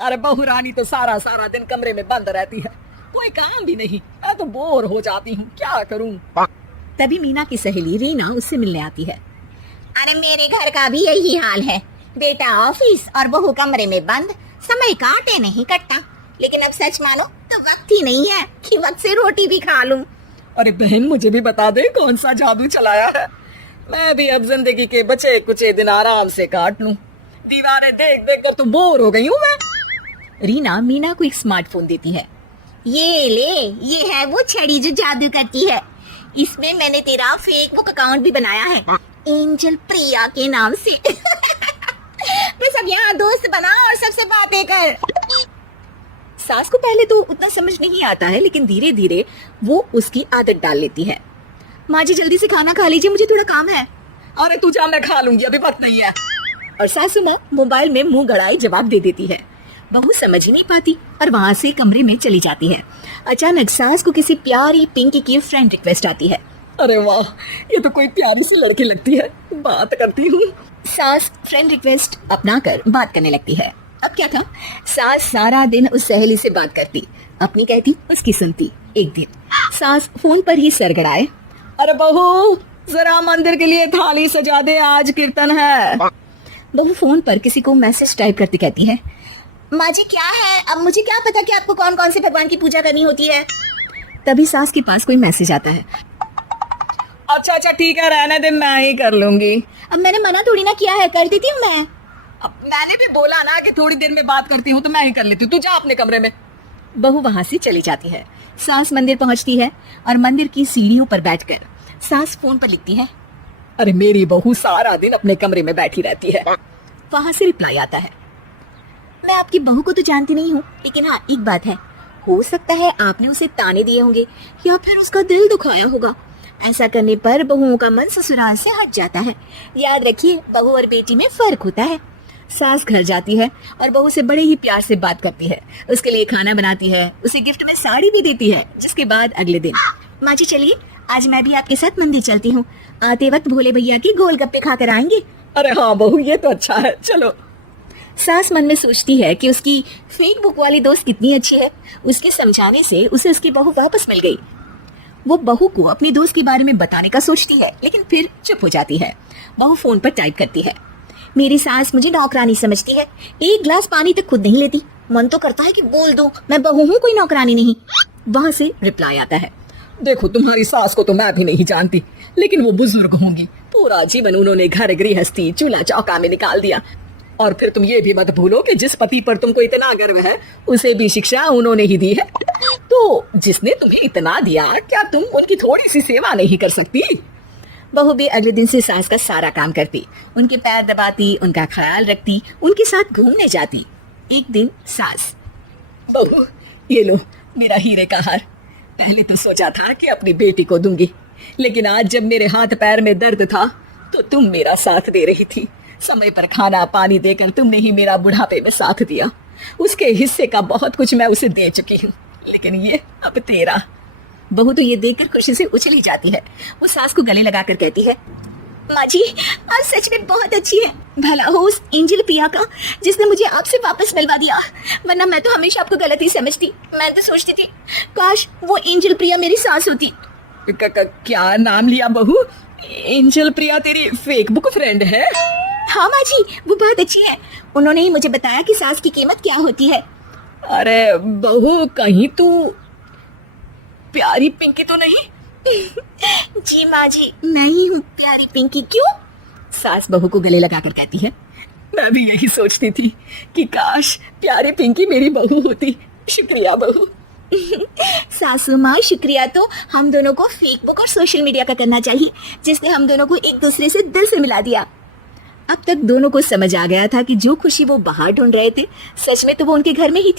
अरे बहू रानी तो सारा सारा दिन कमरे में बंद रहती है, कोई काम भी नहीं। मैं तो बोर हो जाती हूँ, क्या करूँ। तभी मीना की सहेली रीना उससे मिलने आती है। अरे मेरे घर का भी यही हाल है, बेटा ऑफिस और बहू कमरे में बंद, समय काटे नहीं कटता। लेकिन अब सच मानो तो वक्त ही नहीं है कि वक्त से रोटी भी खा लूं। अरे बहन मुझे भी बता दे कौन सा जादू चलाया है, मैं भी अब जिंदगी के बचे कुछ दिन आराम से काट लूं। दीवारें देख देख कर तो बोर हो गई हूँ मैं। रीना मीना को एक स्मार्टफोन देती है। ये ले, ये है वो छड़ी जो जादू करती है। इसमें मैंने तेरा फेक बुक अकाउंट भी बनाया है, एंजल प्रिया के नाम से। बस अब यहाँ दोस्त बना और सबसे बातें कर। सास को पहले तो उतना समझ नहीं आता है, लेकिन धीरे धीरे वो उसकी आदत डाल लेती है। माँ जी जल्दी से खाना खा लीजिए, मुझे थोड़ा काम है। अरे तू जा, मैं खा लूंगी, अभी वक्त नहीं है। और सासू माँ मोबाइल में मुंह गड़ाए जवाब दे देती है। बहू समझ ही नहीं पाती और वहाँ से कमरे में चली जाती है। अचानक सास को किसी प्यारी पिंकी की फ्रेंड रिक्वेस्ट आती है। अरे वाह, ये तो कोई प्यारी सी लड़की लगती है, बात करती हूँ। सास फ्रेंड रिक्वेस्ट अपनाकर बात करने लगती है। अब क्या था, सास सारा दिन उस सहेली से बात करती, अपनी कहती उसकी सुनती। एक दिन सास फोन पर ही सरगड़ाए। अरे बहू जरा मंदिर के लिए थाली सजा दे, आज कीर्तन है। बहू फोन पर किसी को मैसेज टाइप करती कहती है, माँ जी क्या है, अब मुझे क्या पता कि आपको कौन कौन से भगवान की पूजा करनी होती है। तभी सास के पास कोई मैसेज आता है। अच्छा अच्छा ठीक है, रहने दे, मैं ही कर लूंगी। अब मैंने मना थोड़ी ना किया है, कर देती हूँ मैं। अब मैंने भी बोला ना कि थोड़ी देर में बात करती हूँ, तो मैं ही कर लेती हूँ, तू जा अपने कमरे में। बहू वहाँ से चली जाती है। सास मंदिर पहुँचती है और मंदिर की सीढ़ियों पर बैठकर सास फोन पर लिखती है। अरे मेरी बहू सारा दिन अपने कमरे में बैठी रहती है। वहाँ से रिप्लाई आता है, मैं आपकी बहू को तो जानती नहीं हूँ, लेकिन हाँ एक बात है, हो सकता है आपने उसे ताने दिए होंगे या फिर उसका दिल दुखाया होगा। ऐसा करने पर बहुओं का मन ससुराल से हट जाता है। याद रखिए, बहू और बेटी में फर्क होता है। सास घर जाती है और बहू से बड़े ही प्यार से बात करती है, उसके लिए खाना बनाती है, उसे गिफ्ट में साड़ी भी देती है। जिसके बाद अगले दिन, माँ जी चलिए आज मैं भी आपके साथ मंदिर चलती हूँ, आते वक्त भोले भैया की गोलगप्पे खाकर आएंगे। अरे हाँ बहू, ये तो अच्छा है, चलो। सास मन में सोचती है कि उसकी फेक बुक वाली दोस्त कितनी अच्छी है। उसके समझाने से उसे उसकी बहू वापस मिल गई। वो बहू को अपनी दोस्त के बारे में बताने का सोचती है, लेकिन फिर चुप हो जाती है। बहू फोन पर टाइप करती है, मेरी सास मुझे नौकरानी समझती है, एक गिलास पानी तक खुद नहीं लेती। मन तो करता है कि बोल दूं, मैं बहू हूँ, कोई नौकरानी नहीं। वहाँ से रिप्लाई आता है, देखो तुम्हारी सास को तो मैं भी नहीं जानती, लेकिन वो बुजुर्ग होंगी, पूरा जीवन उन्होंने घर गृहस्थी चूल्हा चौका में निकाल दिया। और फिर तुम ये भी मत भूलो कि जिस पति पर तुमको इतना गर्व है, उसे भी शिक्षा उन्होंने ही दी है। तो जिसने तुम्हें इतना दिया, क्या तुम उनकी थोड़ी सी सेवा नहीं कर सकती? बहू भी अगले दिन से सास का सारा काम करती, उनके पैर दबाती, उनका ख्याल रखती, उनके साथ घूमने जाती। एक दिन सास, बहू ये लो मेरा हीरे का हार, पहले तो सोचा था कि अपनी बेटी को दूंगी, लेकिन आज जब मेरे हाथ पैर में दर्द था तो तुम मेरा साथ दे रही थी। समय पर खाना पानी देकर तुमने ही मेरा बुढ़ापे में साथ दिया। उसके हिस्से का बहुत कुछ मैं उसे दे चुकी हूँ, लेकिन ये अब तेरा। बहू तो ये देखकर खुशी से उछली जाती है। वो सास को गले लगाकर कहती है, माँ जी आज सच में बहुत अच्छी है, भला हो उस एंजल प्रिया का जिसने मुझे आपसे वापस मिलवा दिया, वरना मैं तो हमेशा आपको गलत ही समझती। मैं तो सोचती थी काश वो एंजल प्रिया मेरी सास होती। क्या नाम लिया बहू? एंजल प्रिया तेरी फेक बुक फ्रेंड है? हाँ माँ जी, वो बहुत अच्छी है, उन्होंने ही मुझे बताया कि सास की कीमत क्या होती है। अरे बहू कहीं तू प्यारी पिंकी तो नहीं? जी माँ जी, मैं ही हूँ प्यारी पिंकी। क्यों? सास बहू को गले लगाकर कहती है, मैं भी यही सोचती थी कि काश प्यारी पिंकी मेरी बहू होती। शुक्रिया बहू। सासू माँ शुक्रिया तो हम दोनों को फेक बुक और सोशल मीडिया का करना चाहिए, जिसने हम दोनों को एक दूसरे से दिल से मिला दिया। अब तक दोनों को समझ आ गया था कि जो खुशी वो बाहर ढूंढ रहे थे, सच में तो वो उनके घर में ही थी।